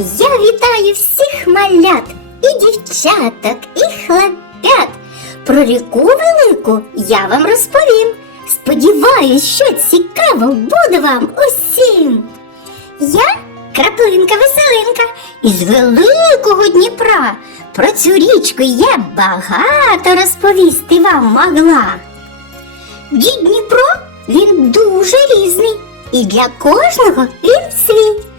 Я вітаю всіх малят і дівчаток, і хлопят. Про ріку велику я вам розповім. Сподіваюсь, що цікаво буде вам усім. Я краплинка веселинка із великого Дніпра. Про цю річку я багато розповісти вам могла. Дід Дніпро він дуже різний, і для кожного він свій.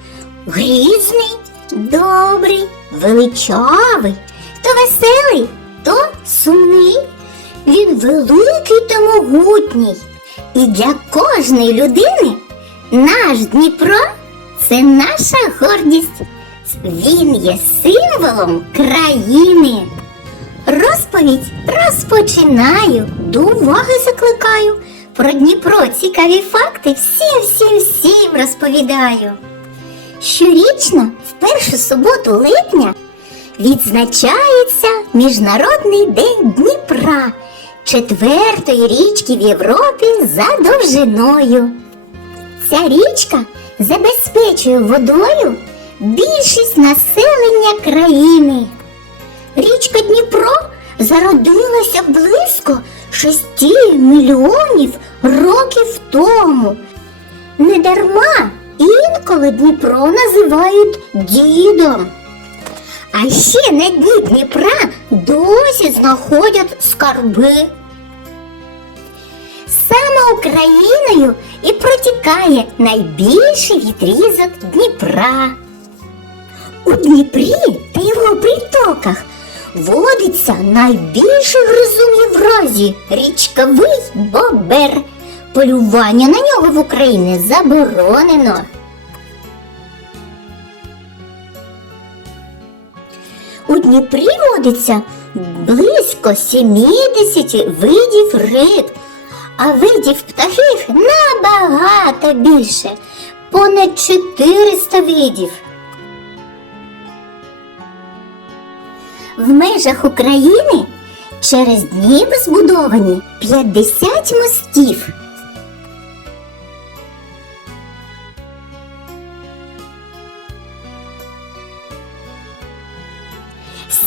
Грізний, добрий, величавий, то веселий, то сумний. Він великий та могутній. І для кожної людини наш Дніпро це наша гордість. Він є символом країни. Розповідь розпочинаю, до уваги закликаю. Про Дніпро цікаві факти всім, всім, всім розповідаю. Щорічно, в першу суботу липня, відзначається Міжнародний день Дніпра, четвертої річки в Європі за довжиною. Ця річка забезпечує водою більшість населення країни. Річка Дніпро зародилася близько 6 мільйонів років тому. Недарма інколи Дніпро називають дідом. А ще на дні Дніпра досі знаходять скарби. Саме Україною і протікає найбільший відрізок Дніпра. У Дніпрі та його притоках водиться найбільший гризун Євразії річковий бобер. Полювання на нього в Україні заборонено. У Дніпрі водиться близько 70 видів риб, а видів птахів набагато більше понад 400 видів. В межах України через Дніпр збудовані 50 мостів.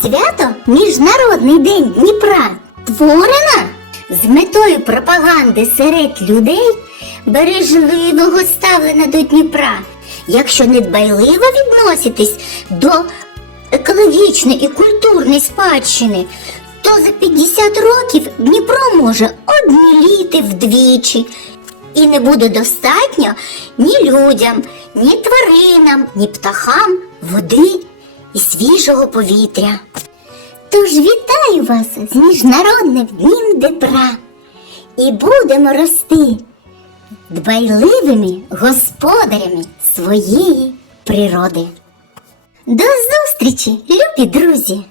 Свято Міжнародний день Дніпра творено з метою пропаганди серед людей бережливого ставлення до Дніпра. Якщо недбайливо відноситись до екологічної і культурної спадщини, то за 50 років Дніпро може обміліти вдвічі. І не буде достатньо ні людям, ні тваринам, ні птахам води і свіжого повітря. Тож вітаю вас з Міжнародним днем Дніпра і будемо рости дбайливими господарями своєї природи. До зустрічі, любі друзі!